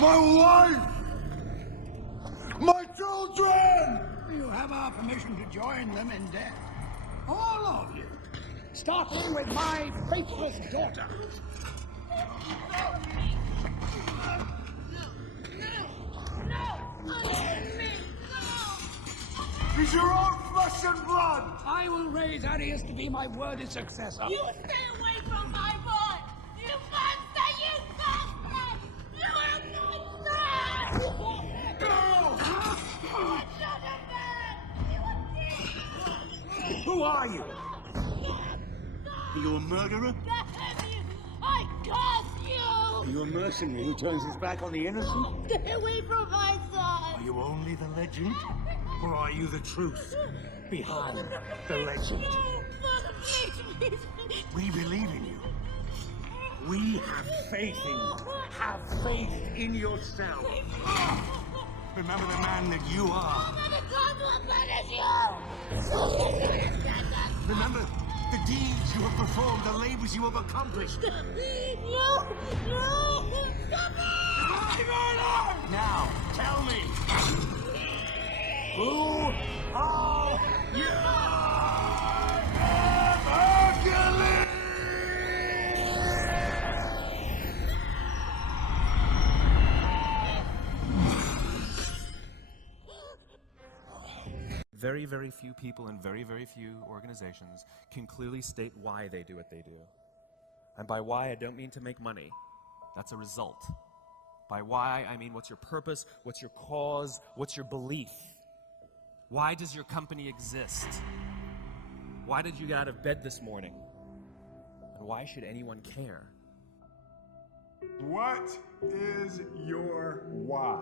My wife! My children! You have our permission to join them in death. All of you. Starting with my faithless daughter. He's your own flesh and blood! I will raise Arius to be my worthy successor. You stay away from my boy! You monster! You bastard! You are a monster! You are such a man! You are Who are you? Are you a murderer? damn you! I curse you! Are you a mercenary who turns his back on the innocent? Stay away from my Are son! you only the legend? Or are you the truth behind the legend? Father, please, please. We believe in you. We have faith in you. Have faith in yourself. Remember the man that you are. The God will punish you! Remember the deeds you have performed, the labors you have accomplished. No! No! Stop it! Now, tell me, who are you? Hercules! Very, very few people and very, very few organizations can clearly state why they do what they do. And by why, I don't mean to make money. That's a result. By why, I mean what's your purpose, what's your cause, what's your belief? Why does your company exist? Why did you get out of bed this morning? And why should anyone care? What is your why?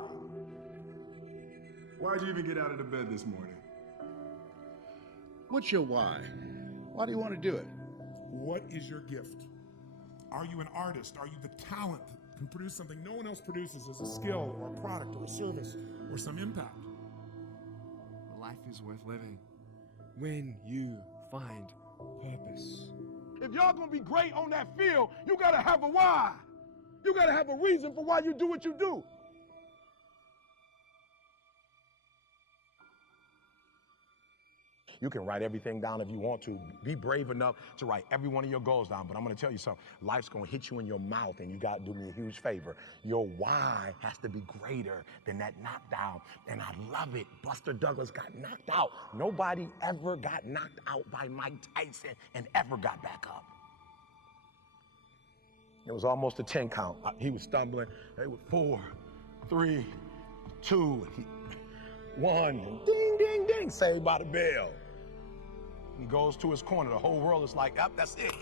Why'd you even get out of the bed this morning? What's your why? Why do you want to do it? What is your gift? Are you an artist? Are you the talent that can produce something no one else produces as a skill or a product or a service or some impact? Life is worth living when you find purpose. If y'all gonna be great on that field, you gotta have a why. You gotta have a reason for why you do what you do. You can write everything down if you want to. Be brave enough to write every one of your goals down. But I'm gonna tell you something. Life's gonna hit you in your mouth and you gotta do me a huge favor. Your why has to be greater than that knockdown. And I love it. Buster Douglas got knocked out. Nobody ever got knocked out by Mike Tyson and ever got back up. It was almost a 10 count. He was stumbling. They were 4, 3, 2, 1. Ding, ding, ding. Saved by the bell. He goes to his corner. The whole world is like, yep, that's it.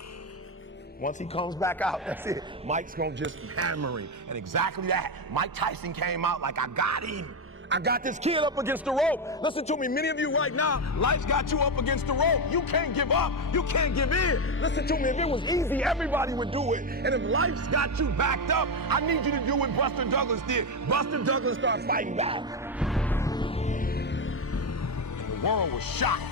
Once he comes back out, that's it. Mike's gonna just hammer him. And exactly that. Mike Tyson came out like, I got him. I got this kid up against the rope. Listen to me, many of you right now, life's got you up against the rope. You can't give up. You can't give in. Listen to me, if it was easy, everybody would do it. And if life's got you backed up, I need you to do what Buster Douglas did. Buster Douglas started fighting back. And the world was shocked.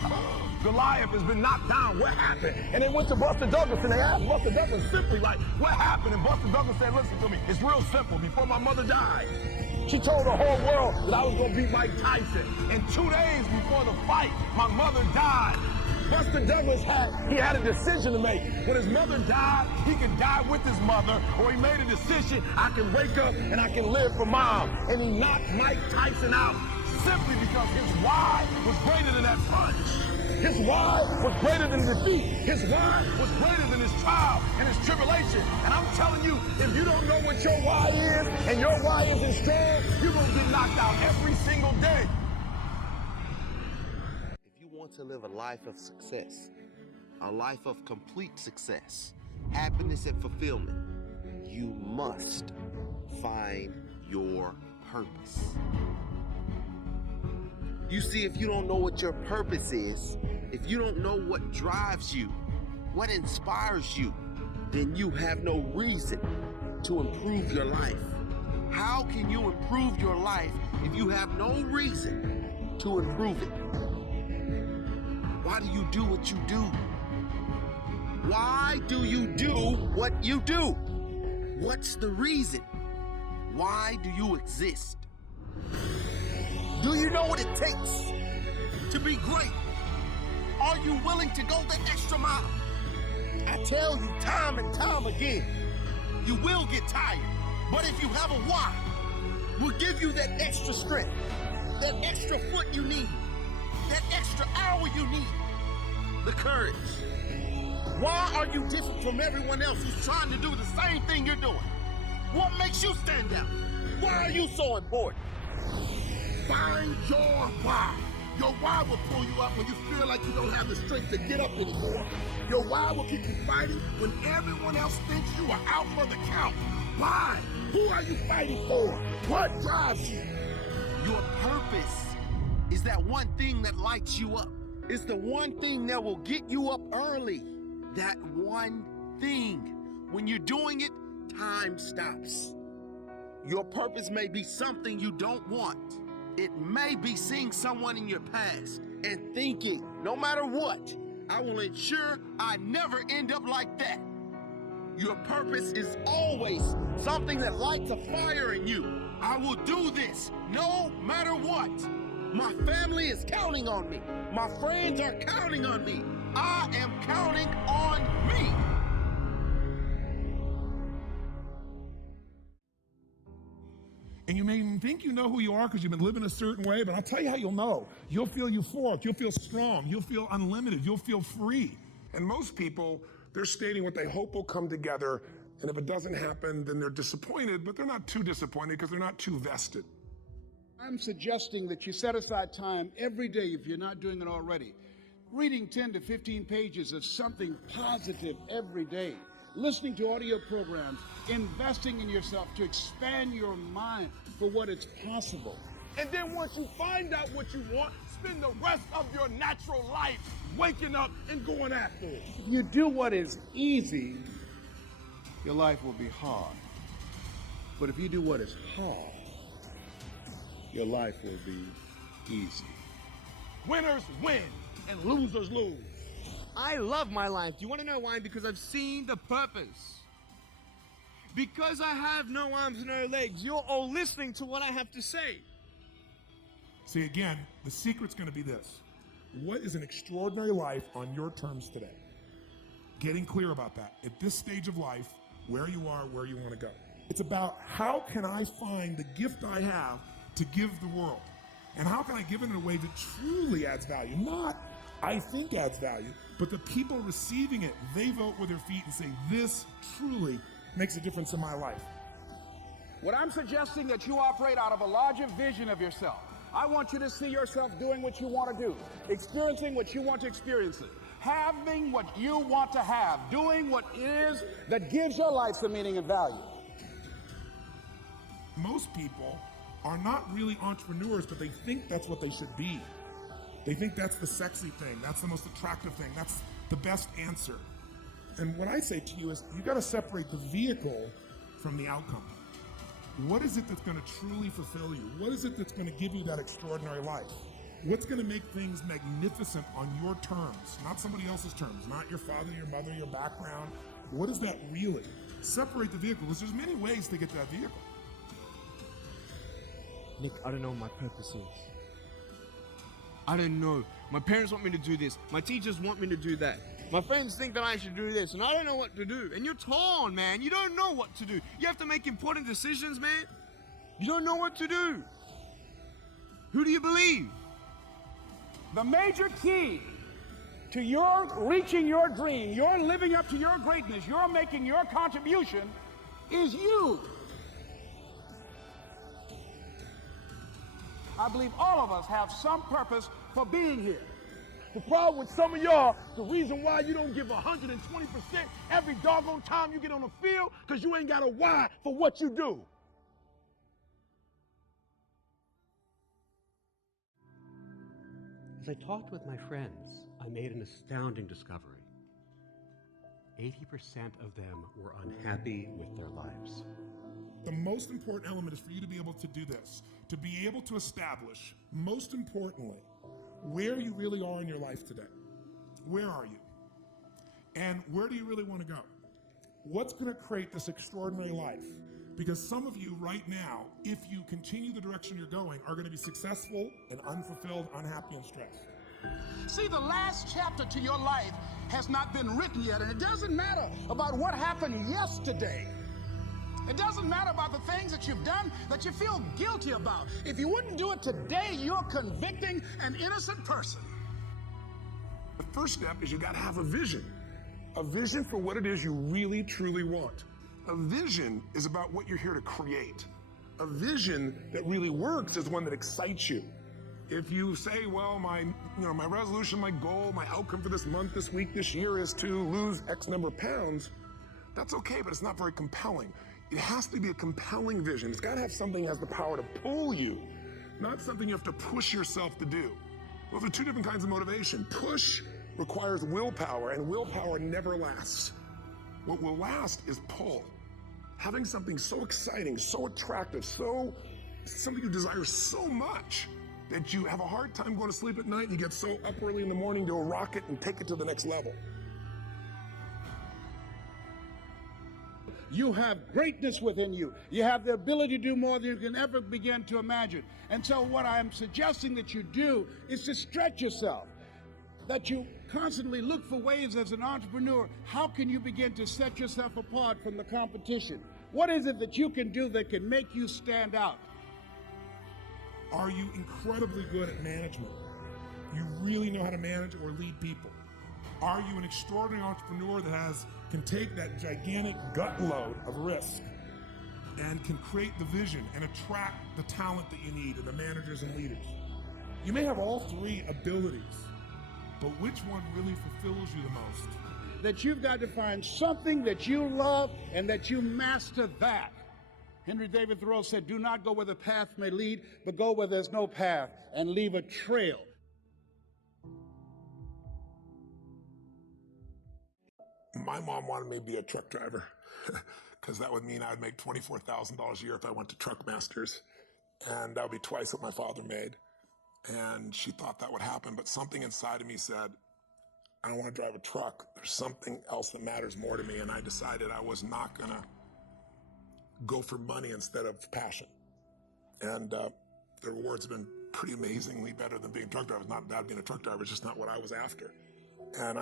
Goliath has been knocked down. What happened? And they went to Buster Douglas and they asked Buster Douglas simply like, what happened? And Buster Douglas said, listen to me, it's real simple. Before my mother died, she told the whole world that I was gonna beat Mike Tyson. And 2 days before the fight, my mother died. Buster Douglas had a decision to make. When his mother died, he could die with his mother, or he made a decision, I can wake up and I can live for mom. And he knocked Mike Tyson out simply because his why was greater than that punch. His why was greater than defeat. His why was greater than his trial and his tribulation. And I'm telling you, if you don't know what your why is, and your why isn't strong, you're gonna get knocked out every single day. If you want to live a life of success, a life of complete success, happiness and fulfillment, you must find your purpose. You see, if you don't know what your purpose is, if you don't know what drives you, what inspires you, then you have no reason to improve your life. How can you improve your life if you have no reason to improve it? Why do you do what you do? Why do you do what you do? What's the reason? Why do you exist? Do you know what it takes to be great? Are you willing to go the extra mile? I tell you time and time again, you will get tired. But if you have a why, we'll give you that extra strength, that extra foot you need, that extra hour you need, the courage. Why are you different from everyone else who's trying to do the same thing you're doing? What makes you stand out? Why are you so important? Find your why. Your why will pull you up when you feel like you don't have the strength to get up anymore. Your why will keep you fighting when everyone else thinks you are out for the count. Why? Who are you fighting for? What drives you? Your purpose is that one thing that lights you up. It's the one thing that will get you up early. That one thing. When you're doing it, time stops. Your purpose may be something you don't want. It may be seeing someone in your past and thinking, no matter what, I will ensure I never end up like that. Your purpose is always something that lights a fire in you. I will do this no matter what. My family is counting on me. My friends are counting on me. I am counting on me. And you may even think you know who you are because you've been living a certain way, but I'll tell you how you'll know. You'll feel euphoric, you'll feel strong, you'll feel unlimited, you'll feel free. And most people, they're stating what they hope will come together, and if it doesn't happen, then they're disappointed, but they're not too disappointed because they're not too vested. I'm suggesting that you set aside time every day, if you're not doing it already. Reading 10 to 15 pages of something positive every day. Listening to audio programs, investing in yourself to expand your mind for what is possible. And then once you find out what you want, spend the rest of your natural life waking up and going after it. If you do what is easy, your life will be hard. But if you do what is hard, your life will be easy. Winners win and losers lose. I love my life. Do you want to know why? Because I've seen the purpose. Because I have no arms, no legs. You're all listening to what I have to say. See, again, the secret's going to be this. What is an extraordinary life on your terms today? Getting clear about that. At this stage of life, where you are, where you want to go. It's about how can I find the gift I have to give the world? And how can I give it in a way that truly adds value? Not I think adds value, but the people receiving it, they vote with their feet and say, this truly makes a difference in my life. What I'm suggesting that you operate out of a larger vision of yourself. I want you to see yourself doing what you want to do, experiencing what you want to experience, having what you want to have, doing what it is that gives your life some meaning and value. Most people are not really entrepreneurs, but they think that's what they should be. They think that's the sexy thing, that's the most attractive thing, that's the best answer. And what I say to you is, you gotta separate the vehicle from the outcome. What is it that's gonna truly fulfill you? What is it that's gonna give you that extraordinary life? What's gonna make things magnificent on your terms, not somebody else's terms, not your father, your mother, your background? What is that really? Separate the vehicle, because there's many ways to get to that vehicle. Nick, I don't know what my purpose is. I don't know. My parents want me to do this. My teachers want me to do that. My friends think that I should do this, and I don't know what to do. And you're torn, man. You don't know what to do. You have to make important decisions, man. You don't know what to do. Who do you believe? The major key to your reaching your dream, your living up to your greatness, your making your contribution is you. I believe all of us have some purpose for being here. The problem with some of y'all, the reason why you don't give 120% every doggone time you get on the field, because you ain't got a why for what you do. As I talked with my friends, I made an astounding discovery. 80% of them were unhappy with their lives. The most important element is for you to be able to do this, to be able to establish, most importantly, where you really are in your life today. Where are you? And where do you really want to go? What's going to create this extraordinary life? Because some of you right now, if you continue the direction you're going, are going to be successful and unfulfilled, unhappy, and stressed. See, the last chapter to your life has not been written yet, and it doesn't matter about what happened yesterday. It doesn't matter about the things that you've done that you feel guilty about. If you wouldn't do it today, you're convicting an innocent person. The first step is you got to have a vision for what it is you really, truly want. A vision is about what you're here to create. A vision that really works is one that excites you. If you say, well, my resolution, my goal, my outcome for this month, this week, this year is to lose X number of pounds, that's okay, but it's not very compelling. It has to be a compelling vision. It's got to have something that has the power to pull you, not something you have to push yourself to do. Those are two different kinds of motivation. Push requires willpower, and willpower never lasts. What will last is pull. Having something so exciting, so attractive, something you desire so much that you have a hard time going to sleep at night and you get so up early in the morning to rock it and take it to the next level. You have greatness within you. You have the ability to do more than you can ever begin to imagine. And so what I'm suggesting that you do is to stretch yourself, that you constantly look for ways as an entrepreneur, how can you begin to set yourself apart from the competition? What is it that you can do that can make you stand out? Are you incredibly good at management? You really know how to manage or lead people? Are you an extraordinary entrepreneur that can take that gigantic gut load of risk and can create the vision and attract the talent that you need and the managers and leaders? You may have all three abilities, but which one really fulfills you the most? That you've got to find something that you love and that you master that. Henry David Thoreau said, do not go where the path may lead, but go where there's no path and leave a trail. My mom wanted me to be a truck driver because that would mean I'd make $24,000 a year if I went to Truck Masters, and that would be twice what my father made. And she thought that would happen, but something inside of me said, I don't want to drive a truck. There's something else that matters more to me, and I decided I was not going to go for money instead of passion. And the rewards have been pretty amazingly better than being a truck driver. It's not bad being a truck driver, it's just not what I was after. And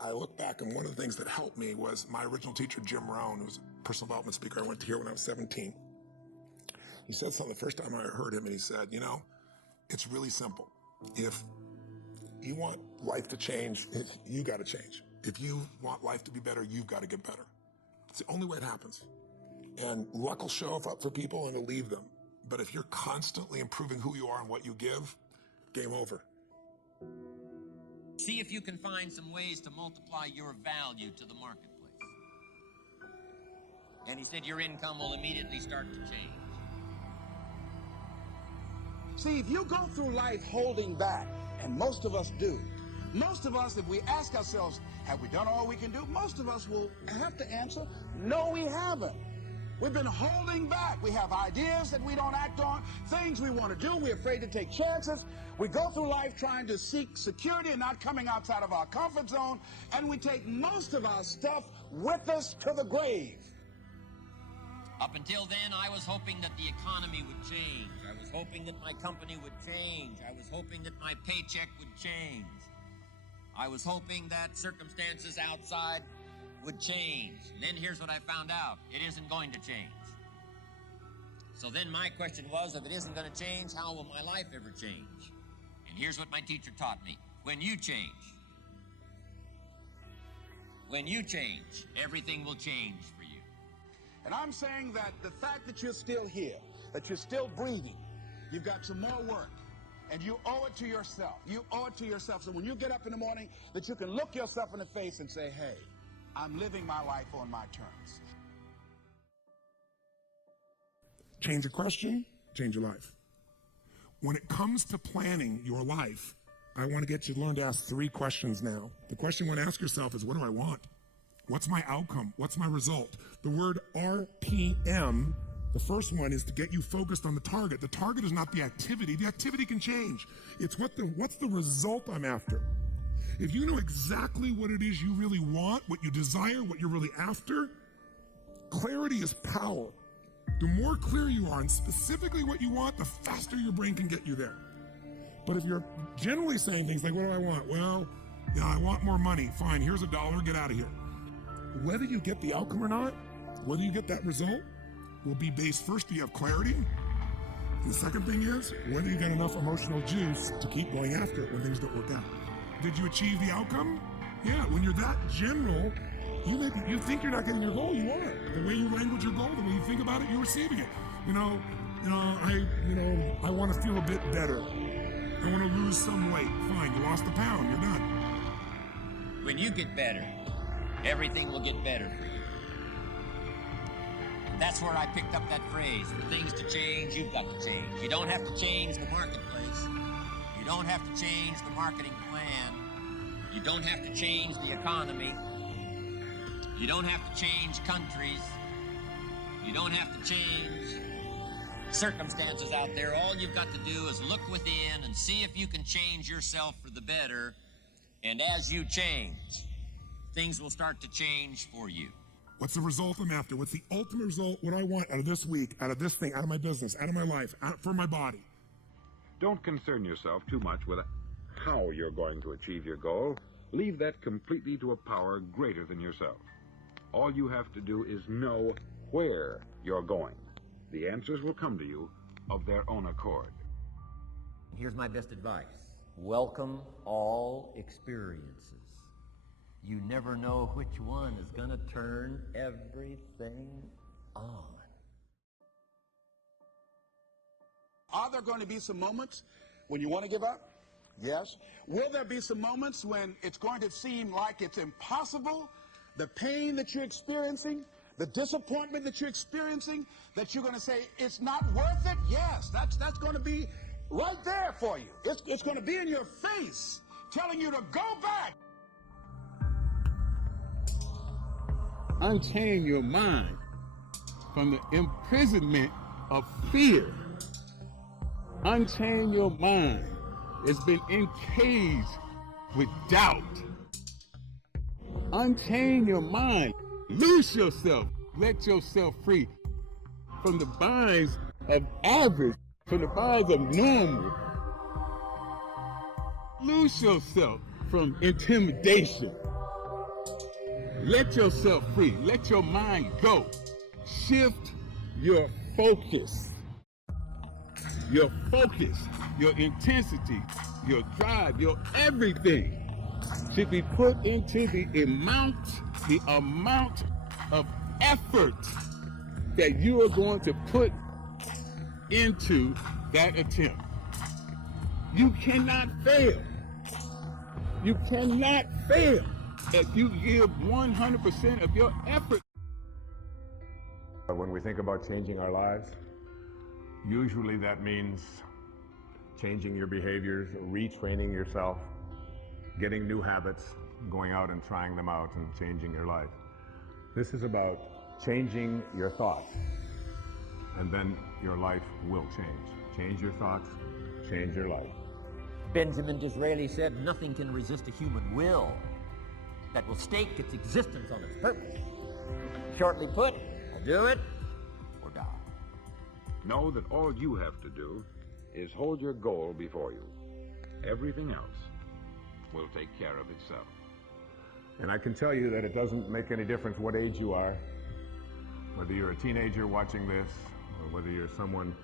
I look back, and one of the things that helped me was my original teacher, Jim Rohn, who was a personal development speaker I went to hear when I was 17. He said something the first time I heard him, and he said, you know, it's really simple. If you want life to change, you got to change. If you want life to be better, you've got to get better. It's the only way it happens. And luck will show up for people and it'll leave them. But if you're constantly improving who you are and what you give, game over. See if you can find some ways to multiply your value to the marketplace. And he said your income will immediately start to change. See, if you go through life holding back, and most of us do, most of us, if we ask ourselves, have we done all we can do? Most of us will have to answer, no, we haven't. We've been holding back. We have ideas that we don't act on, things we want to do. We're afraid to take chances. We go through life trying to seek security and not coming outside of our comfort zone, and we take most of our stuff with us to the grave. Up until then, I was hoping that the economy would change. I was hoping that my company would change. I was hoping that my paycheck would change. I was hoping that circumstances outside would change. And then here's what I found out. It isn't going to change. So then my question was, if it isn't going to change, how will my life ever change? And here's what my teacher taught me. When you change, everything will change for you. And I'm saying that the fact that you're still here, that you're still breathing, you've got some more work. And you owe it to yourself. You owe it to yourself. So when you get up in the morning, that you can look yourself in the face and say, hey, I'm living my life on my terms. Change a question, change your life. When it comes to planning your life, I want to get you to learn to ask 3 questions now. The question you want to ask yourself is, what do I want? What's my outcome? What's my result? The word RPM, the first one, is to get you focused on the target. The target is not the activity. The activity can change. It's what's the result I'm after? If you know exactly what it is you really want, what you desire, what you're really after, clarity is power. The more clear you are on specifically what you want, the faster your brain can get you there. But if you're generally saying things like, what do I want? Well, yeah, I want more money. Fine, here's $1, get out of here. Whether you get the outcome or not, whether you get that result, will be based first, do you have clarity? The second thing is, whether you got enough emotional juice to keep going after it when things don't work out. Did you achieve the outcome? Yeah, when you're that general, you think you're not getting your goal, you are. The way you language your goal, the way you think about it, you're receiving it. I want to feel a bit better. I want to lose some weight. Fine, you lost a pound, you're done. When you get better, everything will get better for you. That's where I picked up that phrase, for things to change, you've got to change. You don't have to change the marketplace. You don't have to change the marketing plan. You don't have to change the economy. You don't have to change countries. You don't have to change circumstances out there. All you've got to do is look within and see if you can change yourself for the better. And as you change, things will start to change for you. What's the result I'm after? What's the ultimate result? What do I want out of this week, out of this thing, out of my business, out of my life, for my body? Don't concern yourself too much with how you're going to achieve your goal. Leave that completely to a power greater than yourself. All you have to do is know where you're going. The answers will come to you of their own accord. Here's my best advice. Welcome all experiences. You never know which one is going to turn everything on. Are there going to be some moments when you want to give up? Yes. Will there be some moments when it's going to seem like it's impossible? The pain that you're experiencing, the disappointment that you're experiencing, that you're going to say, it's not worth it? Yes, that's going to be right there for you. It's going to be in your face, telling you to go back. Unchain your mind from the imprisonment of fear. Unchain your mind. It's been encaged with doubt. Unchain your mind. Loose yourself. Let yourself free from the binds of average, from the binds of normal. Loose yourself from intimidation. Let yourself free. Let your mind go. Shift your focus. Your focus, your intensity, your drive, your everything should be put into the amount of effort that you are going to put into that attempt. You cannot fail. You cannot fail if you give 100% of your effort. When we think about changing our lives, usually that means changing your behaviors, retraining yourself, getting new habits, going out and trying them out and changing your life. This is about changing your thoughts, and then your life will change. Change your thoughts, change your life. Benjamin Disraeli said, nothing can resist a human will that will stake its existence on its purpose. Shortly put, do it or die. Know that all you have to do is hold your goal before you. Everything else will take care of itself. And I can tell you that it doesn't make any difference what age you are, whether you're a teenager watching this, or whether you're someone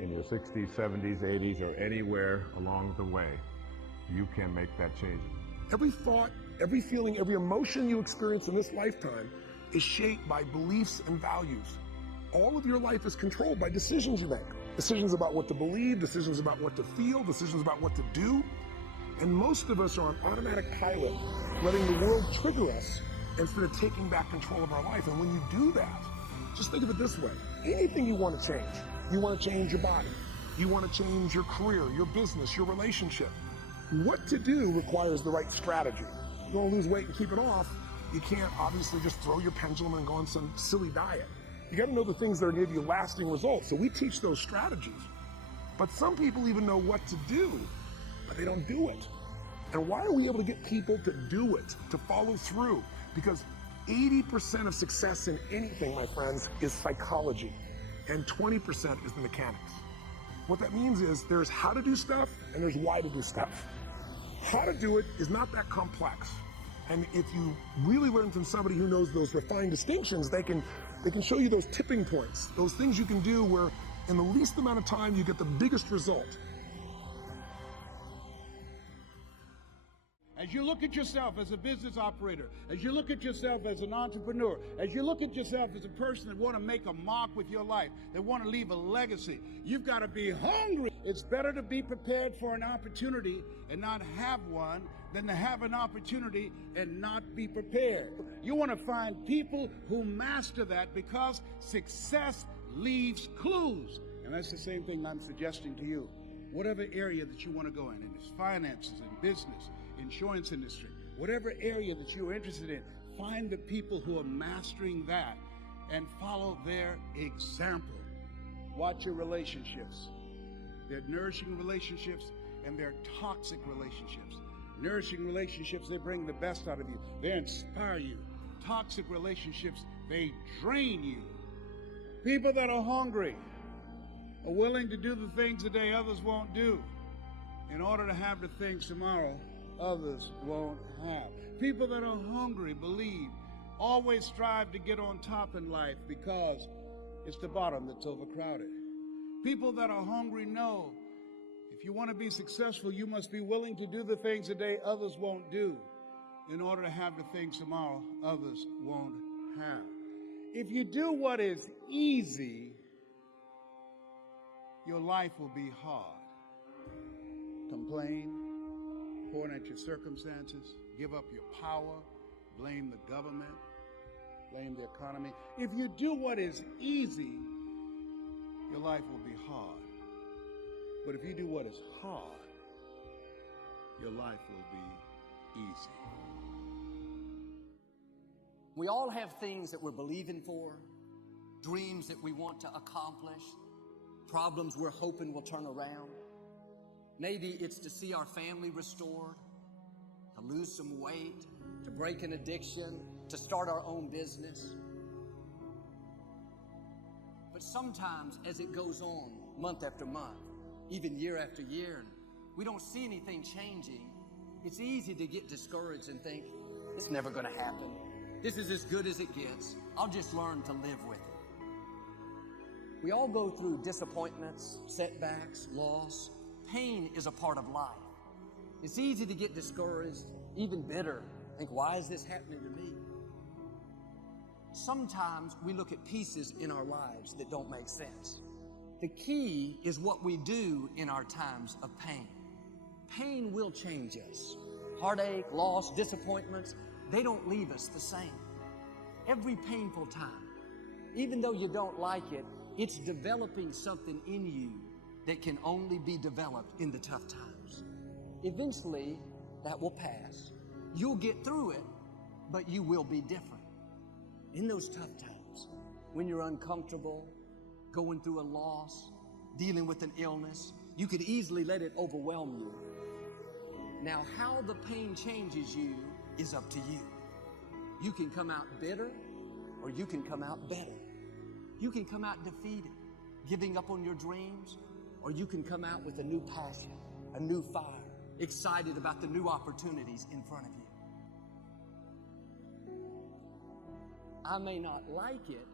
in your 60s, 70s, 80s, or anywhere along the way, you can make that change. Every thought, every feeling, every emotion you experience in this lifetime is shaped by beliefs and values. All of your life is controlled by decisions you make. Decisions about what to believe, decisions about what to feel, decisions about what to do. And most of us are on automatic pilot, letting the world trigger us instead of taking back control of our life. And when you do that, just think of it this way. Anything you want to change. You want to change your body. You want to change your career, your business, your relationship. What to do requires the right strategy. You want to lose weight and keep it off, you can't obviously just throw your pendulum and go on some silly diet. You got to know the things that are going to give you lasting results. So we teach those strategies. But some people even know what to do, but they don't do it. And why are we able to get people to do it, to follow through? Because 80% of success in anything, my friends, is psychology. and 20% is the mechanics. What that means is there's how to do stuff and there's why to do stuff. How to do it is not that complex. And if you really learn from somebody who knows those refined distinctions, they can show you those tipping points, those things you can do where in the least amount of time you get the biggest result. As you look at yourself as a business operator, as you look at yourself as an entrepreneur, as you look at yourself as a person that want to make a mark with your life, that want to leave a legacy, you've got to be hungry. It's better to be prepared for an opportunity and not have one than to have an opportunity and not be prepared. You want to find people who master that because success leaves clues. And that's the same thing I'm suggesting to you. Whatever area that you want to go in it's finances, in business, insurance industry, whatever area that you're interested in, find the people who are mastering that and follow their example. Watch your relationships. They're nourishing relationships and they're toxic relationships. Nourishing relationships, they bring the best out of you. They inspire you. Toxic relationships, they drain you. People that are hungry are willing to do the things today others won't do in order to have the things tomorrow others won't have. People that are hungry believe, always strive to get on top in life because it's the bottom that's overcrowded. People that are hungry know if you want to be successful, you must be willing to do the things today others won't do in order to have the things tomorrow others won't have. If you do what is easy, your life will be hard. Complain, point at your circumstances, give up your power, blame the government, blame the economy. If you do what is easy, your life will be hard. But if you do what is hard, your life will be easy. We all have things that we're believing for, dreams that we want to accomplish, problems we're hoping will turn around. Maybe it's to see our family restored, to lose some weight, to break an addiction, to start our own business. But sometimes as it goes on, month after month, even year after year, and we don't see anything changing, it's easy to get discouraged and think, it's never going to happen. This is as good as it gets. I'll just learn to live with it. We all go through disappointments, setbacks, loss. Pain is a part of life. It's easy to get discouraged, even bitter. Think, why is this happening to me? Sometimes we look at pieces in our lives that don't make sense. The key is what we do in our times of pain. Pain will change us. Heartache, loss, disappointments, they don't leave us the same. Every painful time, even though you don't like it, it's developing something in you that can only be developed in the tough times. Eventually, that will pass. You'll get through it, but you will be different. In those tough times, when you're uncomfortable, going through a loss, dealing with an illness, you could easily let it overwhelm you. Now, how the pain changes you is up to you. You can come out bitter, or you can come out better. You can come out defeated, giving up on your dreams, or you can come out with a new passion, a new fire, excited about the new opportunities in front of you. I may not like it,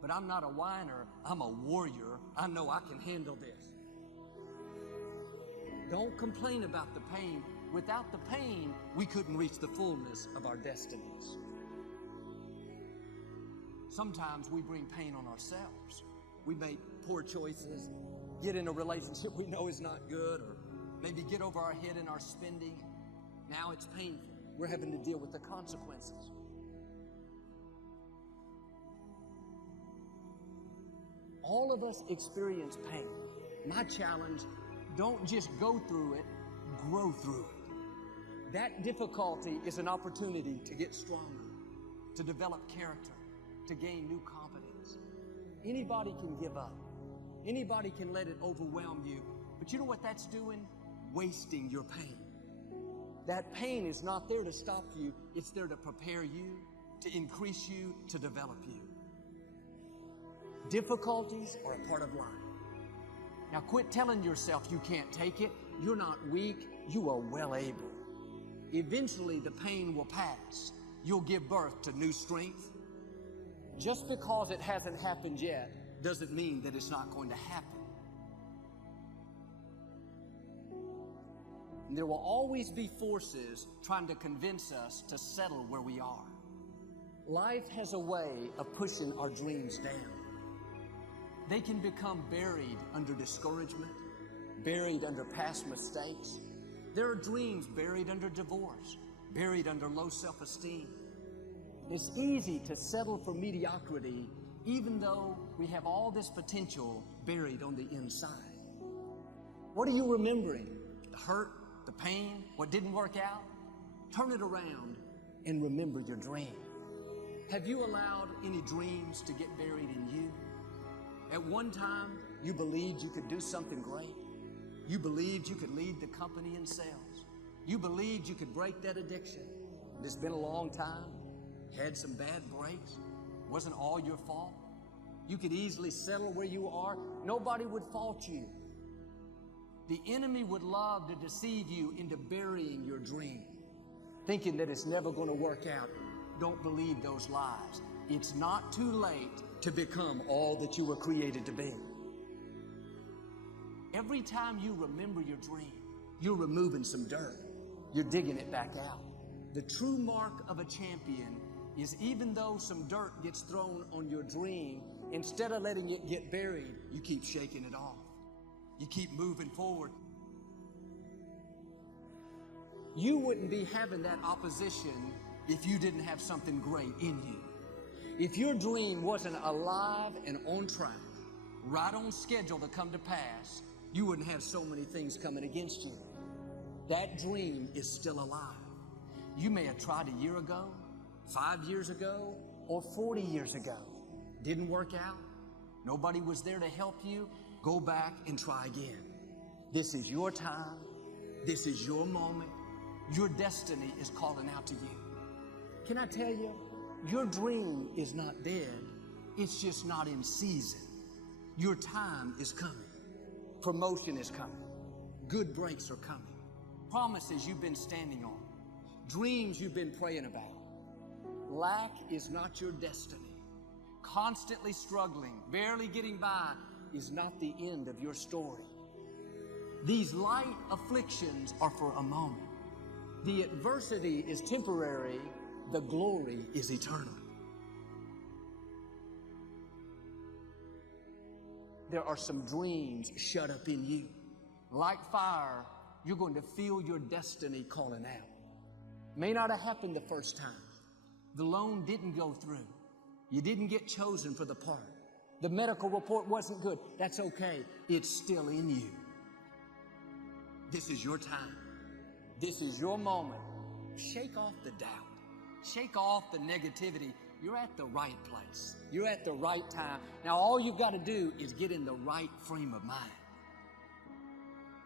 but I'm not a whiner, I'm a warrior. I know I can handle this. Don't complain about the pain. Without the pain, we couldn't reach the fullness of our destinies. Sometimes we bring pain on ourselves. We make poor choices, get in a relationship we know is not good, or maybe get over our head in our spending. Now it's painful. We're having to deal with the consequences. All of us experience pain. My challenge, don't just go through it, grow through it. That difficulty is an opportunity to get stronger, to develop character, to gain new confidence. Anybody can give up. Anybody can let it overwhelm you. But you know what that's doing? Wasting your pain. That pain is not there to stop you. It's there to prepare you, to increase you, to develop you. Difficulties are a part of life. Now quit telling yourself you can't take it. You're not weak, you are well able. Eventually the pain will pass. You'll give birth to new strength. Just because it hasn't happened yet doesn't mean that it's not going to happen. And there will always be forces trying to convince us to settle where we are. Life has a way of pushing our dreams down. They can become buried under discouragement, buried under past mistakes. There are dreams buried under divorce, buried under low self-esteem. It's easy to settle for mediocrity even though we have all this potential buried on the inside. What are you remembering? The hurt, the pain, what didn't work out? Turn it around and remember your dream. Have you allowed any dreams to get buried in you? At one time, you believed you could do something great. You believed you could lead the company in sales. You believed you could break that addiction. It's been a long time. Had some bad breaks. Wasn't all your fault. You could easily settle where you are. Nobody would fault you. The enemy would love to deceive you into burying your dream, thinking that it's never going to work out. Don't believe those lies. It's not too late to become all that you were created to be. Every time you remember your dream, you're removing some dirt. You're digging it back out. The true mark of a champion is even though some dirt gets thrown on your dream, instead of letting it get buried, you keep shaking it off. You keep moving forward. You wouldn't be having that opposition if you didn't have something great in you. If your dream wasn't alive and on track, right on schedule to come to pass, you wouldn't have so many things coming against you. That dream is still alive. You may have tried a year ago, 5 years ago, or 40 years ago. Didn't work out. Nobody was there to help you. Go back and try again. This is your time. This is your moment. Your destiny is calling out to you. Can I tell you, your dream is not dead. It's just not in season. Your time is coming. Promotion is coming. Good breaks are coming. Promises you've been standing on. Dreams you've been praying about. Lack is not your destiny. Constantly struggling, barely getting by is not the end of your story. These light afflictions are for a moment. The adversity is temporary. The glory is eternal. There are some dreams shut up in you. Like fire, you're going to feel your destiny calling out. May not have happened the first time. The loan didn't go through. You didn't get chosen for the part. The medical report wasn't good. That's okay. It's still in you. This is your time. This is your moment. Shake off the doubt. Shake off the negativity. You're at the right place. You're at the right time. Now all you've got to do is get in the right frame of mind.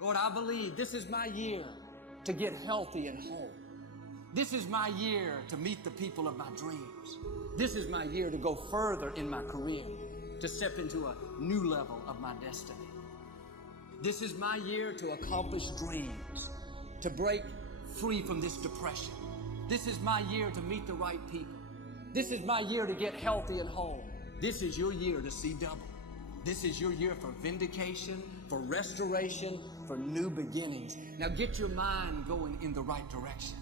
Lord, I believe this is my year to get healthy and whole. This is my year to meet the people of my dreams. This is my year to go further in my career, to step into a new level of my destiny. This is my year to accomplish dreams, to break free from this depression. This is my year to meet the right people. This is my year to get healthy and whole. This is your year to see double. This is your year for vindication, for restoration, for new beginnings. Now get your mind going in the right direction.